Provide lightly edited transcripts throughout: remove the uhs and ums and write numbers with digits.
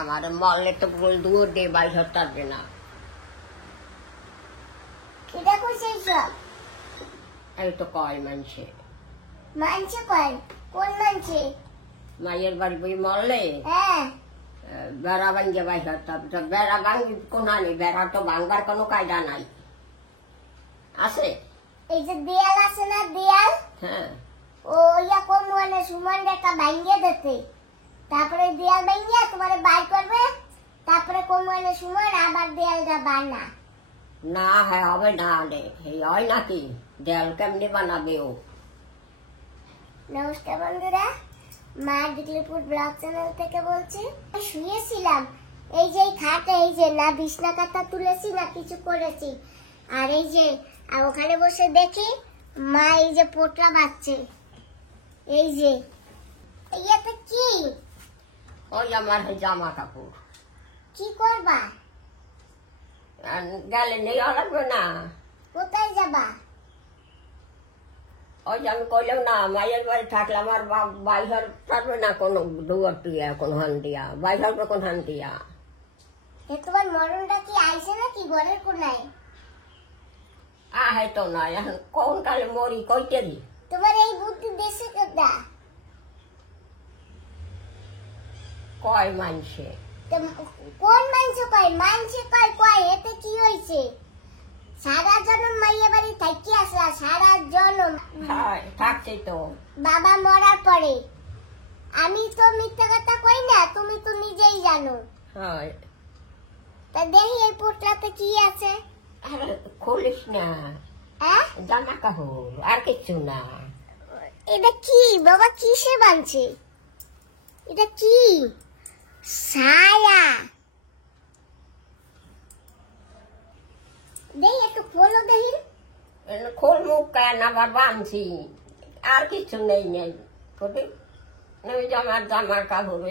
আমার মরলে তো দূর দিয়ে বাইশ থাকবে না। এটা কইছে সব এই তো কয় মানছে কয় কোন মানছে মায়ের বাড়ি বই মরলে হ্যাঁ বেড়া ভাঙ্গে বাইশ থাকবে। বেড়া ভাঙ্গি কোনানি, বেড়া তো ভাঙবার কোনো কায়দা নাই। আছে এই যে দেয়াল আছে না, দেয়াল হ্যাঁ ও ইয়া কোন মানে সুমন রেখা ভাঙ্গে দিতে, তারপরে দেয়াল ভাঙ্গিয়া তোমারে বাই করবে, তারপরে কোন মানে সুমন আবার দেয়ালটা বানা না। হ্যাঁ হবে না রে, এই হয় নাকি? দেয়াল কেমনি বানাবে ও? নমস্কার বন্ধুরা, মা ডিকলিপুর ব্লগ চ্যানেল থেকে বলছি। শুয়েছিলাম এই যে খাটে, এই যে না বিছনা কাটা তুলেছি না কিছু করেছি, আর এই যে ওখানে বসে দেখি মা এই যে পোটলা বাচ্ছে। এই যে এইটা কি? ওই আমার জামা কাপড়। কি করবা? গেলে নেওয়া লাগবে না। কোথায় যাবা? ওই যে আমি কইলাম না, মায়ের বাড়ি থাকলে আমার বাইর থাকবে না কোনো দুয়ার দিয়া, কোন হান দিয়া বাইর হবে কোন হান দিয়া। তোমার মরণটা কি আইছে নাকি ঘরের কোনায়? আহে তো না, এখন কোন কালে মরি কইতে দি। তোমার এই বুদ্ধি দেশে কেদা কয় মানছে? কোন মানছে কয়? মানছে কয় কয় এতে কি হইছে? সারা জন্ম মাইয়া বাড়ি থাকি আসলা, সারা জন্ম থাকছে তো বাবা মরার পরে। আমি তো মিথ্যা কথা কই না, তুমি তো নিজেই জানো। তা দেখি এই পোটলাতে কি আছে। খুলিস না, জামা কাপড় আর কিছু না। এটা কি বাবা, কিসে বানছে? এটা কি? ছায়া। দেখি একটু খোলো দেখি। খোল মুখ কেন আবার বানছি, আর কিছু নেই নেই। জামার জামার কাপড়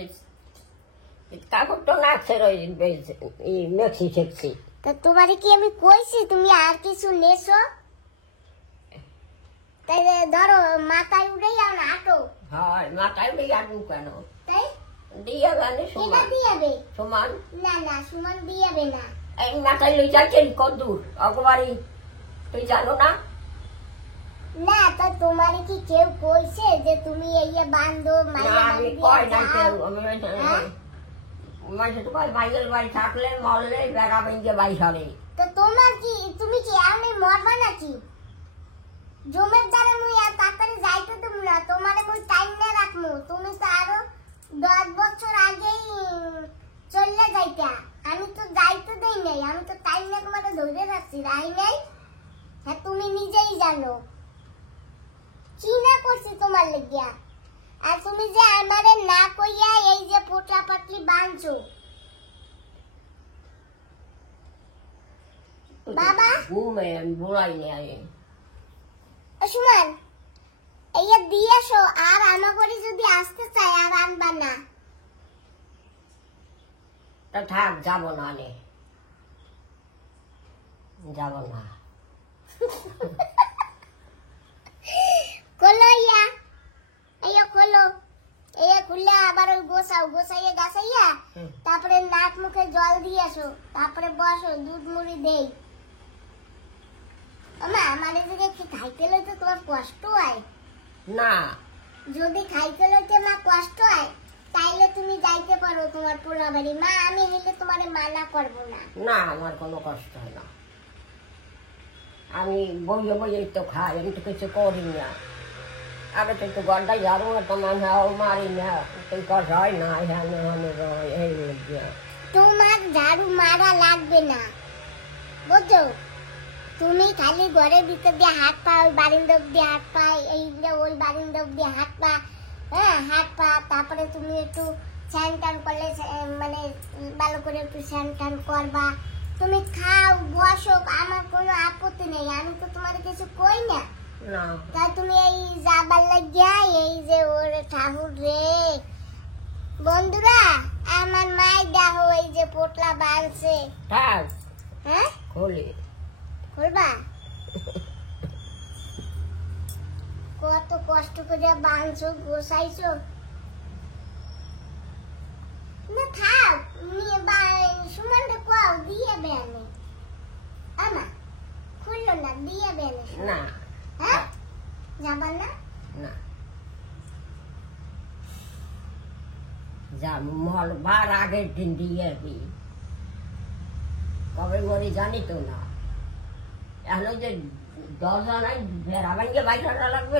কাপড় তো নাচছে মেক্সি ঠেকছি। তা তোমারে কি আমি কইছি তুমি আর কিছু নেছো? তাই ধরো মাথায় উঠেই আর আটো। হয় মাথায় উঠেই আটু কেন? তাই দিয়ে গেলে সমান দিয়াবে সমান। না না সমান দিয়াবে না। এই মাথায় লই যাচ্ছেন কদ্দূর অগবাড়ি, তুই জানো না? না তা তোমারে কি কেউ কইছে যে তুমি এই বান্ধব আমি কয় না কেউ। আমি মানুষ কয় মাইয়ের বাড়ি থাকলে মরলে বেড়া ভেঙে বাড়ি হবে। তো তোমার কি, তুমি কি আমি মরবা নাকি? জমের দ্বারা মুই আর তাড়াতাড়ি যাইতে দেব না, তোমারে মুই টাইম না রাখমু। তুমি তো আরো 10 বছর আগেই চলে যাইতা, আমি তো যাইতে দেই নাই, আমি তো টাইম না তোমারে ধরে রাখছি, রাই নাই। হ্যাঁ তুমি নিজেই জানো কি না করছি তোমার লাগিয়া। আর তুমি যে আমারে না কইয়া এই যে পোটলা পাটলি বানছো বাবা। ঘুমে বুড়াই নেই সুমন এইয়া দিয়েছো, আর আমাকে যদি আসতে চাই আর আনবা না। তা থাক, যাবো না নে, যাবো না। খোলো ইয়া, এইয়া খোলো, এইয়া খুললে আবার ওই গোসাও, গোসাইয়া গাছাইয়া তারপরে নাক মুখে জল দিয়ে আসো, তারপরে বসো, দুধ মুড়ি দেই। মা আমার এদিকে কি খাইতে লইতে তোমার কষ্ট হয় না? যদি খাইতে লইতে মা কষ্ট হয় তাইলে তুমি যাইতে পারো তোমার পোলা বাড়ি। মা আমি হইলে তোমারে মানা করবো না। না আমার কোনো কষ্ট হয় না, আমি বইয়ে বইয়ে তো খাই, আমি তো কিছু করি না। আগে তো একটু গন্ডাই ঝাড়ু তোমার মারি না, তুই কষ্ট হয় না। এই তোমার ঝাড়ু মারা লাগবে না বুঝছো? তুমি খালি ঘরের ভিতর দিয়ে হাত পা, ওই বারিন্দা দিয়ে হাত পা, এই ওই বারিন্দা দিয়ে হাত পা, হ্যাঁ হাত পা। তারপরে তুমি একটু স্নান টান করলে মানে ভালো করে একটু স্নান টান করবা। তুমি খাও বসো, আমার কোনো আপত্তি নেই, আমি তো তোমার কিছু কই না। তা তুমি এই যাবার লাগিয়া এই যে ওর ঠাকুর রে বন্ধুরা, আমার মাই দেখো এই যে পোটলা বানছে। হ্যাঁ খুলি খুলবা? কত কষ্ট করে বানছো, গোসাইছো। না থাক, না হ্যাঁ যাবার না না যা মরবার আগের দিন দিয়ে দিই কবে মরি জানি তো না এখন যে দরজা নাই ভেড়া ভেঙে বাইকটা লাগবে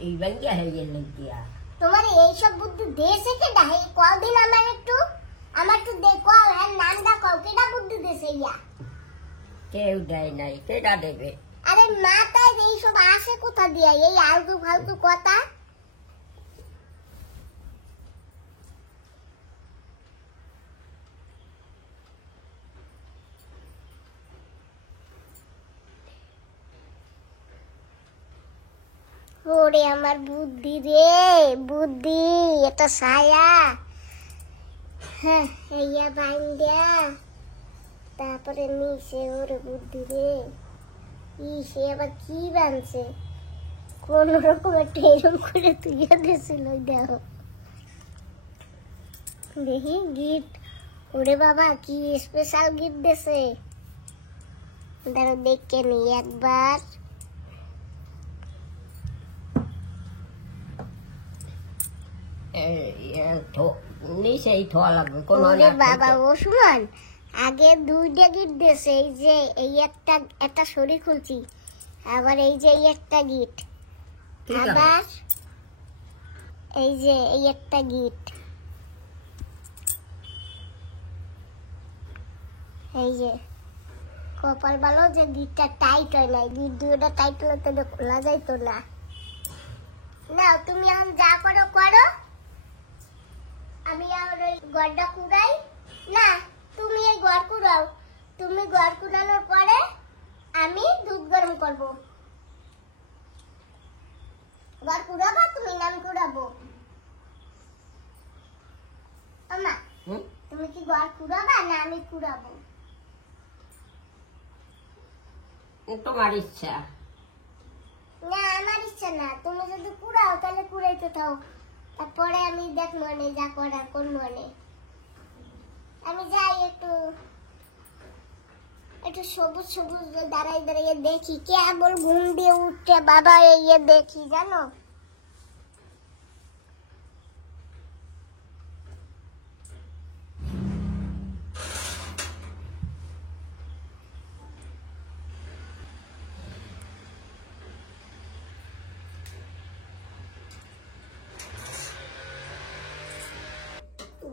এই ভেঙে হয়ে গেলে দিয়া তোমার এইসব বুদ্ধি দেশে কেডা এই কদিন আমার একটু দেখো আর নামটা কও কেডা বুদ্ধি দেশে ইয়া কেউ দেয় নাই কেটা দেবে আরে মাথায় এইসব আসে কোথা দিয়া এই আলতু ফালতু কথা ওরে আমার বুদ্ধি রে বুদ্ধি এটা ছায়া হ্যাঁ এইয়া বাইন্ডা তারপরে নিচে ওরে বুদ্ধি রে সে আবার কি বানছে কোন রকম একটা এরকম করে তুইয়া দিয়েছিল দেখো দেখি গিফট ওরে বাবা কি স্পেশাল গিফট দিয়েছে দাঁড়ো দেখে নি একবার নিচেই থোয়া লাগবে কোন বাবা ও সুমন আগে দুইটা গিট দিয়েছে এই যে এই একটা শরী খুলছি আবার এই যে এই একটা গিট আবার এই যে এই একটা গিট এই যে কপাল ভালো যে গিটটা টাইট হয় নাই গিট দুইটা টাইট হলে তো খোলা যাইতো না না তুমি এখন যা করো করো আমি আর ওই গড়টা কুড়াই না তুমি এই গড় কুড়াও তুমি গড় কুড়ানোর পরে আমি দুধ গরম করব গড় কুড়াবো তুমি নাম কুড়াবো আমা তুমি কি গড় কুড়াবা না আমি কুড়াবো তোমার ইচ্ছা না আমার ইচ্ছা না তুমি যদি কুড়াও তাহলে কুড়াইতে থাও তারপরে আমি দেখ মনে যা করার কোন মনে আমি যাই একটু সবুজ সবুজ দাঁড়াই দাঁড়িয়ে দেখি কেবল ঘুম দিয়ে উঠতে বাবা এই দেখি জানো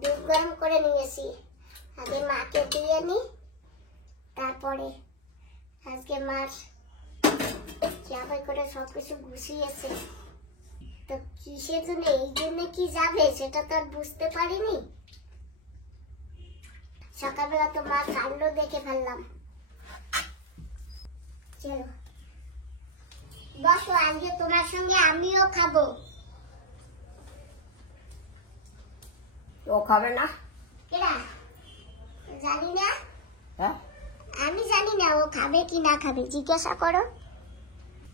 দুধ গরম করে নিয়েছি আগে মাকে দিয়ে নি তারপরে আজকে মার যাবে করে সবকিছু গুছিয়েছে তো কিসের জন্য এই জন্য কি যাবে সেটা তো আর বুঝতে পারিনি সকালবেলা তো মা কাণ্ড দেখে ফেললাম চলো বসো আজকে তোমার সঙ্গে আমিও খাবো ও খাবে না কেডা জানি না হ্যাঁ আমি জানি না ও খাবে কি না খাবে জিজ্ঞাসা করো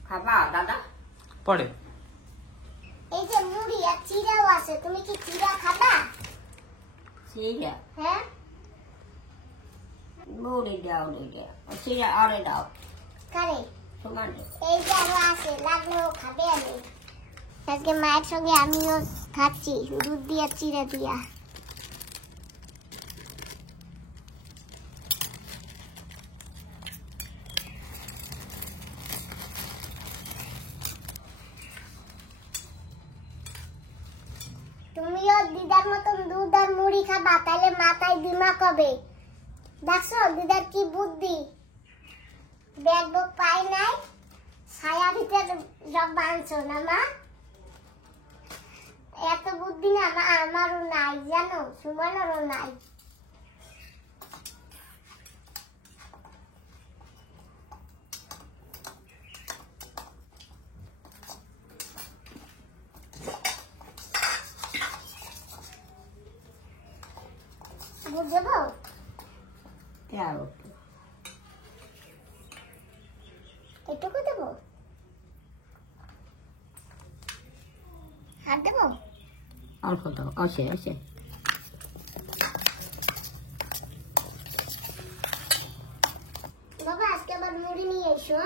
খাবা দাদা পরে এই যে মুড়ি আর চিড়াও আছে তুমি কি চিড়া খাবা চিড়া হ্যাঁ মুড়ি দাও চিড়া আরে দাও কারে সমান এই যে আরো আছে লাগলেও খাবে আমি আজকে মায়ের সঙ্গে আমিও খাচ্ছি দুধ দিয়া চিড়া দিয়া তুমিও দিদার মতন দুধ আর মুড়ি খাবা তাহলে মাথায় দিমাগ হবে দেখছো দিদার কি বুদ্ধি ব্যাগ বুক পাই নাই ছায়া ভিতরে সব বাঁধছো না মা এত বুদ্ধি না আমারও নাই জানো সুমনেরও নাই বুঝবো দাও এটুকু দেবো হাত দেবো অল্প দাও আছে বাবা আজকে আবার মুড়ি নিয়ে এসো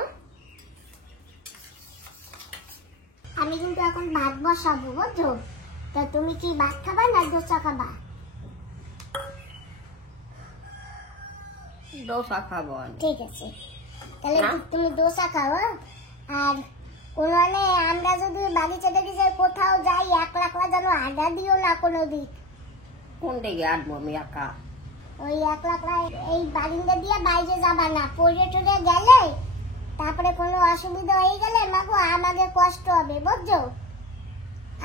ভাত বসাবো, বুঝছো? তা তুমি কি ভাত খাবা না দোসা খাবা? দোসা খাবো আমি। ঠিক আছে, তাহলে না? তুমি দোসা খাও। আর কোনোনে আমরা যদি বাড়ি ছেড়ে দিয়ে কোথাও যাই, একলা যেন আড্ডা দিও না কোনো দিক। কোন দিকে আনবো আমি একা? ওই একলা এই বারিন্দা দিয়ে বাইরে যাবা না, পড়ে টরে গেলে তারপরে কোনো অসুবিধা হয়ে গেলে মাগো আমাদের কষ্ট হবে, বুঝছো?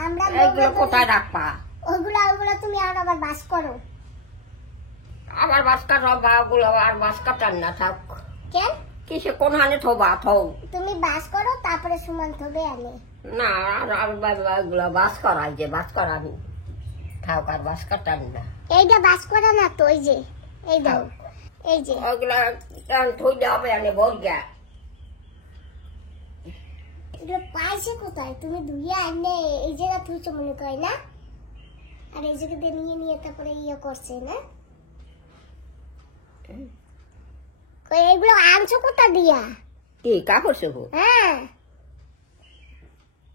আমরা এইগুলো কোথায় রাখবা? ওগুলো তুমি আবার বাস করো। আবার বাস কাটা বাগুলো আর বাস কাটার না থাক। কেন? কিসে কোন হানে থবা থও? তুমি বাস করো, তারপরে সুমন থবে আনে। না আর এগুলো বাস করাই যে বাস করানি থাক, আর বাস কাটার না। এইটা বাস করে না তো, এই যে এই দাও, এই যে ওগুলা থই যাবে আনে বইয়া। এগুলো পাইছে কোথায়? তুমি ধুইয়া আনে এই জায়গা থুইছো মনে করে না? আর এই জায়গাতে নিয়ে তারপরে ইয়ে করছে না? এগুলো আনছো কোথা দিয়া? কি কাপড় চোপড়? হ্যাঁ,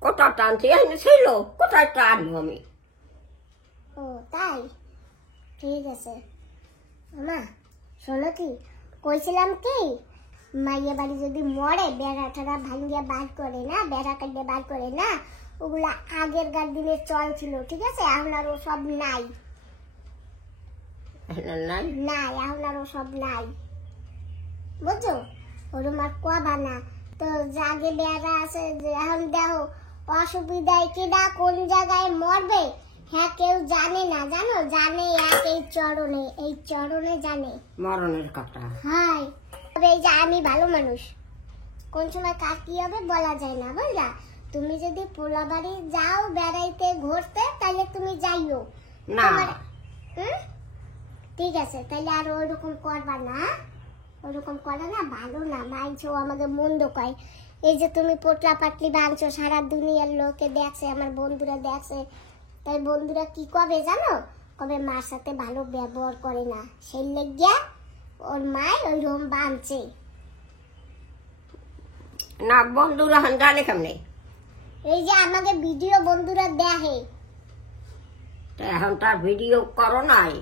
কোথা টানছি এনে ছিল, কোথায় টানবো আমি? ও তাই, ঠিক আছে। মা শোনো, কি কইছিলাম কি, মাইয়া বাড়ি যদি মরে বেড়া টেড়া ভাঙ্গিয়া বার করে না, বেড়া কাটিয়ে বার করে না, ওগুলা আগের দিনের চল ছিল, ঠিক আছে? এখন আর ও সব নাই, নাই নাই এখন আর ও সব নাই, বুঝছো? ওরম আর কবা না তো, আগে বেড়া আছে এখন দেখো অসুবিধায় কিনা কোন জায়গায় মরবে হ্যাঁ কেউ জানে না, জানো? জানে এক এই চরণে জানে মরণের কথা। হাই, তবে এই যে আমি ভালো মানুষ, কোন সময় কার কি হবে বলা যায় না, বুঝলা? তুমি যদি পোলা বাড়ি যাও বেড়াইতে ঘুরতে, তাহলে তুমি যাইও না হুম? ঠিক আছে, তাহলে আর ওরকম করবা না, ওরকম করে না ভালো না, মানছো আমাদের মন্দ কয়। এই যে তুমি পোটলা পাটলি বানছো, সারা দুনিয়ার লোকে দেখছে, আমার বন্ধুরা দেখছে, তাই বন্ধুরা কি কবে জানো? কবে মার সাথে ভালো ব্যবহার করে না, সেই লেগিয়া ওর মায় ওইরকম বানছে। না বন্ধুরা হান জানে কেমনে? এই যে আমাদের ভিডিও বন্ধুরা দেখে। তা এখন তার ভিডিও করো নাই?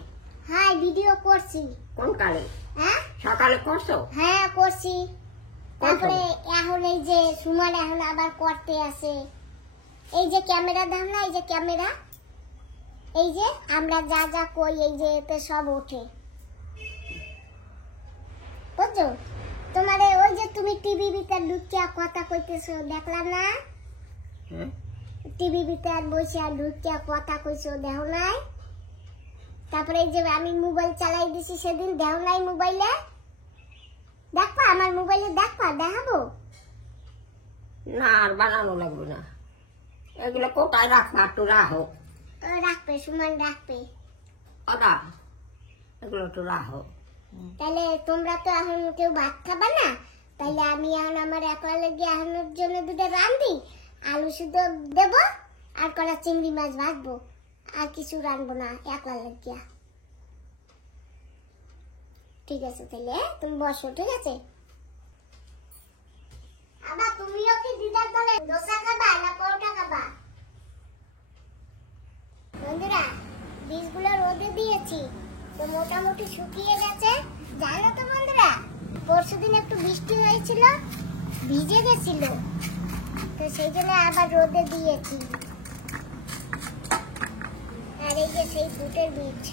হ্যাঁ ভিডিও করছি। কোন কালে? হ্যাঁ সকালে করছো? হ্যাঁ করছি। তারপরে এখন এই যে সুমন এখন আবার করতে আছে, এই যে ক্যামেরা দাও না, এই যে ক্যামেরা, এই যে আমরা যা যা কই এই যে এতে সব ওঠে, বুঝছো? তোমারে ওই যে তুমি টিভি ভিতর ঢুকিয়া কথা কইতেছো দেখলাম না? টিভি ভিতর বসিয়া ঢুকিয়া কথা কইছো দেখো নাই? তারপরে এই যে আমি মোবাইল চালাই দিছি সেদিন দেখো নাই? মোবাইলে দেখবা, আমার মোবাইলে দেখবা, দেখাবো না আর বানানো লাগবে না, এগুলো কোথায় রাখবা? একটু রাখো। রাখবে, সুমন রাখবে। ওদা এগুলো একটু রাখো। তাহলে তোমরা তো এখন কেউ ভাত খাবা না, তাহলে আমি এখন আমার একলা লেগে এখনের জন্য দুটো রান্ধি, আলু সিদ্ধ দেবো আর কটা চিংড়ি মাছ ভাজবো, আর কিছু রানবো না একলা লেগিয়া। ঠিক আছে, তাহলে তুমি বসো, ঠিক আছে? আবার তুমিও কি দিদার দলে দোসা খাবা না পরোটা খাবা? বন্ধুরা বীজগুলো রোদে দিয়েছি, তো মোটামুটি শুকিয়ে গেছে। জানো তো বন্ধুরা, পরশুদিন একটু বৃষ্টি হয়েছিল, ভিজে গেছিল, তো সেই জন্য আবার রোদে দিয়েছি। আর এই যে সেই বুটের বীজ,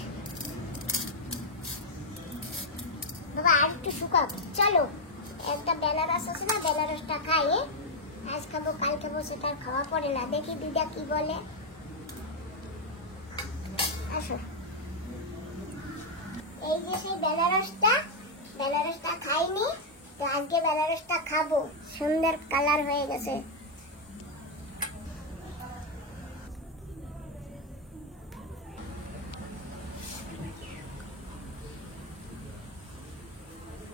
বাবা আর একটু শুকাবো। চলো একটা বেনারস আছে না, বেনারসটা খাই, আজ খাবো কাল খাবো সেটা খাওয়া পড়ে না। দেখি দিদা কি বলে, আসো। এই যে সেই বেনারসটা খাইনি, তো আজকে বেনারসটা খাবো, সুন্দর কালার হয়ে গেছে।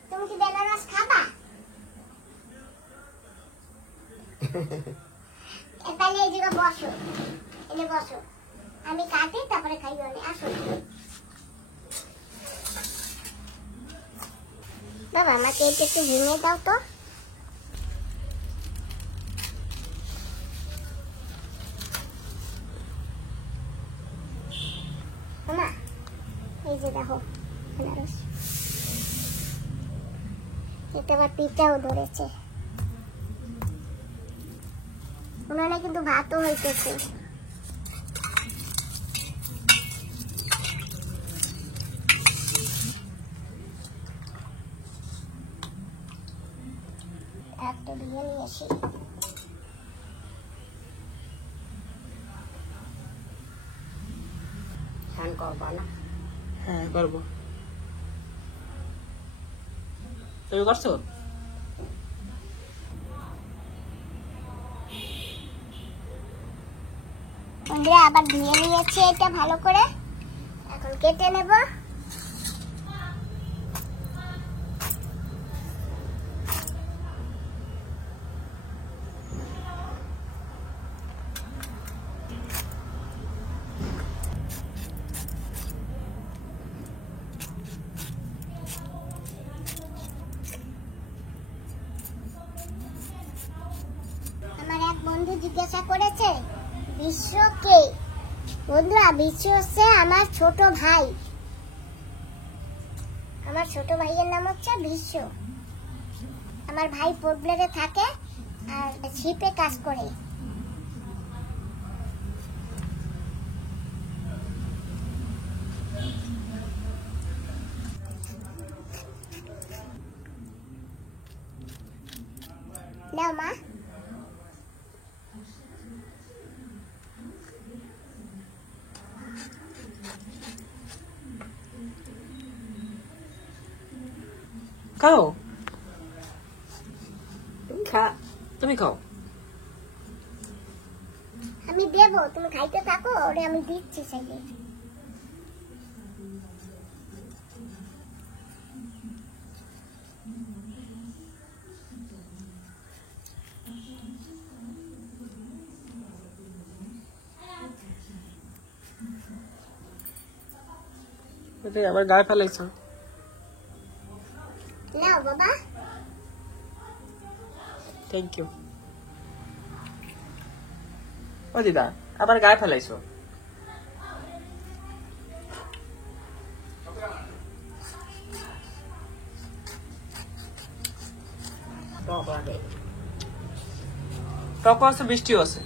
তুমি কি বেনারস খাবা? তাহলে এই জায়গায় বসো, এনে বসো, আমি কাটি তারপরে খাইও। আসো বাবা, আমাকে এটা একটু ভেঙে দাও তো। এই যে দেখো আনারস, এটা আবার পিঠাও ধরেছে। উনানে কিন্তু ভাতও হইতেছে। একটা দিয়ে নিয়ে আসি। ধ্যান করবা না? হ্যাঁ করবো। তুমি করছো? বন্ধুরা আবার ধুয়ে নিয়েছি এটা ভালো করে, এখন কেটে নেব। আমার এক বন্ধু জিজ্ঞাসা করেছে বিশ্ব কে? বন্ধুরা বিশ্ব হচ্ছে আমার ছোট ভাই। আমার ছোট ভাইয়ের নাম হচ্ছে বিশ্ব। আমার ভাই পোর্ট ব্লেয়ারে থাকে আর শিপে কাজ করে। নাও মা। খাও, তুমি খা। তুমি খাও। আমি দেবো, তুমি খাইতে থাকো, ওরে আমি দিচ্ছি সাইডে। এটা আবার গায়ে ফেলাইছো। নাও বাবা। Thank you. ও দিদা আবার গায়ে ফেলাইছো। টক লাগে। টকও আছে মিষ্টিও আছে,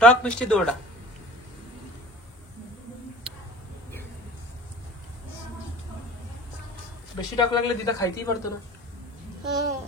টক মিষ্টি দুটোটা। বেশি টক লাগলে দিদা খাইতেই পারতো না। হ্যাঁ